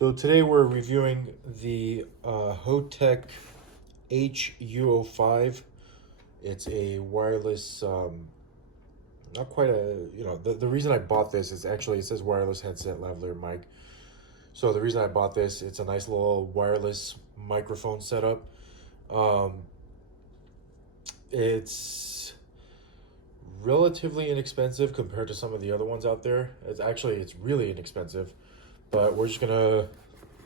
So today we're reviewing the Hotec H-U05. It's a wireless, not quite a, the reason I bought this is actually, it says wireless headset lavalier mic. So the reason I bought this, it's a nice little wireless microphone setup. It's relatively inexpensive compared to some of the other ones out there. It's really inexpensive. But we're just gonna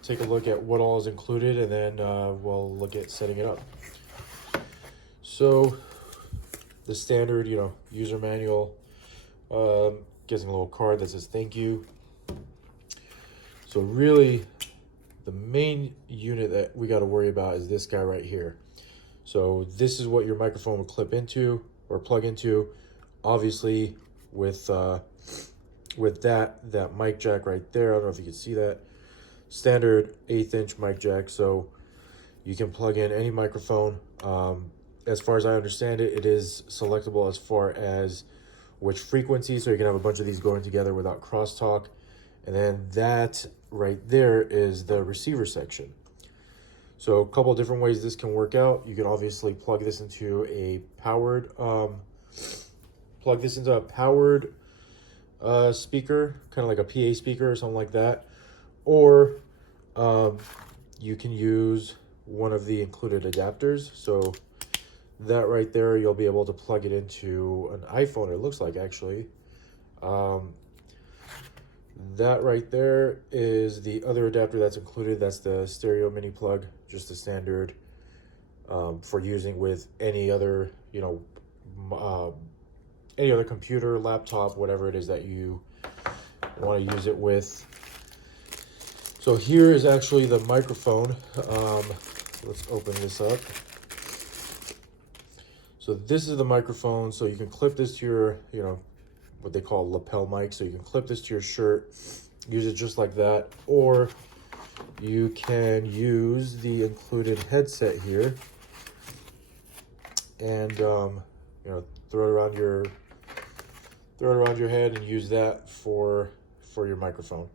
take a look at what all is included, and then we'll look at setting it up. So the standard, user manual, gives a little card that says thank you. So really, the main unit that we got to worry about is this guy right here. So this is what your microphone will clip into or plug into. Obviously, with that mic jack right there, I don't know if you can see that, standard 1/8 inch mic jack, so you can plug in any microphone. As far as I understand it, it is selectable as far as which frequency, so you can have a bunch of these going together without crosstalk. And then that right there is the receiver section. So a couple of different ways this can work out. You can obviously plug this into a powered speaker, kind of like a PA speaker or something like that, or you can use one of the included adapters. So that right there, you'll be able to plug it into an iPhone, it looks like, actually. That right there is the other adapter that's included. That's the stereo mini plug, just the standard for using with any other, any other computer, laptop, whatever it is that you want to use it with. So here is actually the microphone. Let's open this up. So this is the microphone. So you can clip this to your, what they call lapel mic. So you can clip this to your shirt, use it just like that, or you can use the included headset here and throw it around your head and use that for your microphone.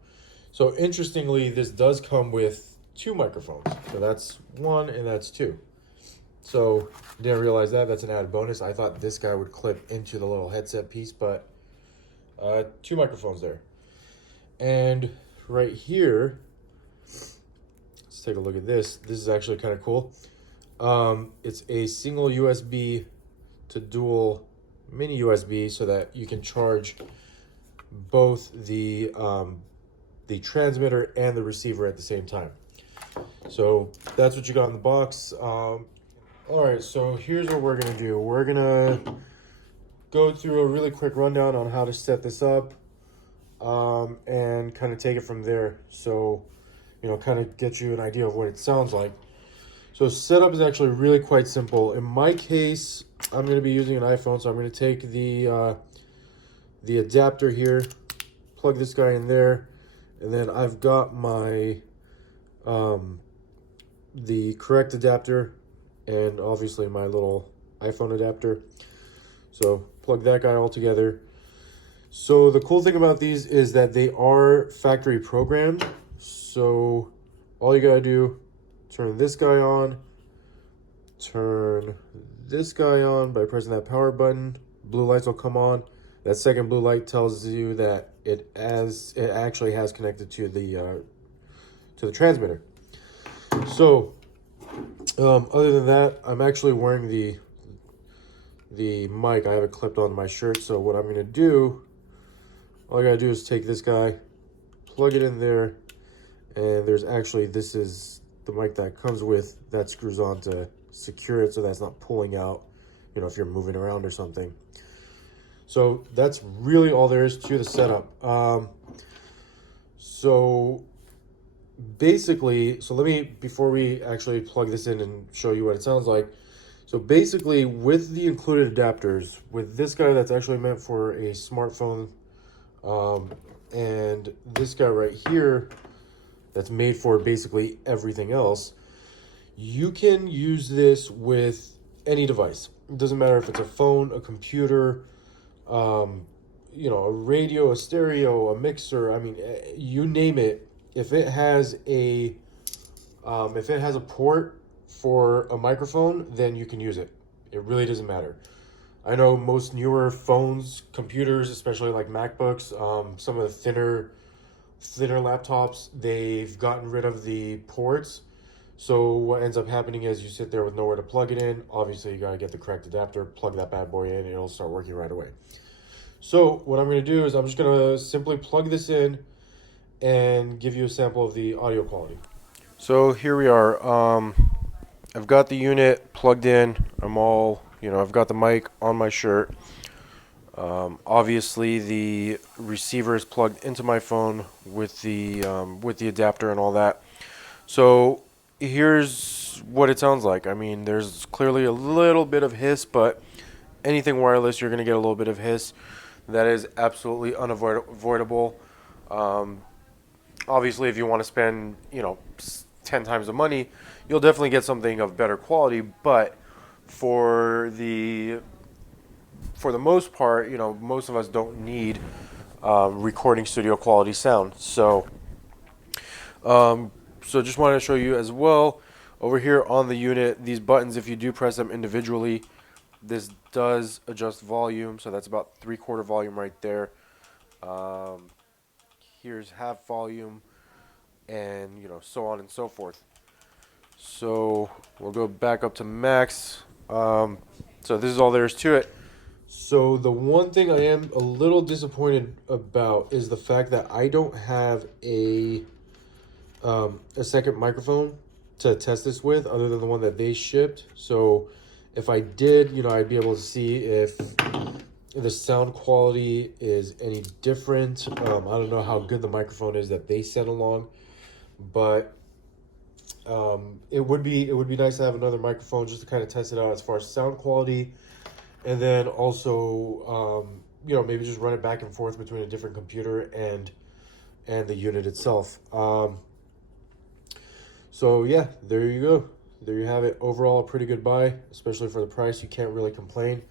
So interestingly, this does come with two microphones. So that's one and that's two. So didn't realize that's an added bonus. I thought this guy would clip into the little headset piece, but two microphones there. And right here, let's take a look at this. This is actually kind of cool. It's a single USB to dual mini USB, so that you can charge both the transmitter and the receiver at the same time. So that's what you got in the box. All right, so here's what we're gonna do. We're gonna go through a really quick rundown on how to set this up, and kind of take it from there. So, kind of get you an idea of what it sounds like. So setup is actually really quite simple. In my case, I'm going to be using an iPhone, so I'm going to take the adapter here, plug this guy in there, and then I've got my the correct adapter and obviously my little iPhone adapter. So plug that guy all together. So the cool thing about these is that they are factory programmed. So all you gotta do, turn this guy on, turn this guy on by pressing that power button. Blue lights will come on. That second blue light tells you that it actually has connected to the transmitter. So other than that, I'm actually wearing the mic. I have it clipped on my shirt. So what I'm gonna do, all I gotta do is take this guy, plug it in there, and there's actually, this is the mic that comes with, that screws on to secure it so that's not pulling out, if you're moving around or something. So that's really all there is to the setup. So basically, before we actually plug this in and show you what it sounds like. So basically, with the included adapters, with this guy that's actually meant for a smartphone, and this guy right here that's made for basically everything else, you can use this with any device. It doesn't matter if it's a phone, a computer, a radio, a stereo, a mixer. I mean, you name it, if it has a port for a microphone, then you can use it. It really doesn't matter. I know most newer phones, computers, especially like MacBooks, some of the thinner laptops, they've gotten rid of the ports. So what ends up happening is you sit there with nowhere to plug it in. Obviously, you got to get the correct adapter, plug that bad boy in, and it'll start working right away. So what I'm going to do is I'm just going to simply plug this in and give you a sample of the audio quality. So here we are. I've got the unit plugged in. I've got the mic on my shirt. Obviously, the receiver is plugged into my phone with the adapter and all that. So here's what it sounds like. I mean, there's clearly a little bit of hiss, but anything wireless, you're going to get a little bit of hiss. That is absolutely unavoidable. Obviously, if you want to spend, 10 times the money, you'll definitely get something of better quality. But for the most part, most of us don't need recording studio quality sound. So just wanted to show you as well over here on the unit, these buttons, if you do press them individually, this does adjust volume. So that's about 3/4 volume right there. Here's half volume, and so on and so forth. So we'll go back up to max. So this is all there is to it. So the one thing I am a little disappointed about is the fact that I don't have a second microphone to test this with other than the one that they shipped. So if I did, I'd be able to see if the sound quality is any different. I don't know how good the microphone is that they sent along, but it would be nice to have another microphone just to kind of test it out as far as sound quality, and then also maybe just run it back and forth between a different computer and the unit itself. So yeah, there you go. There you have it. Overall, a pretty good buy, especially for the price. You can't really complain.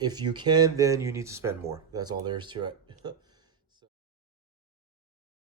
If you can, then you need to spend more. That's all there is to it.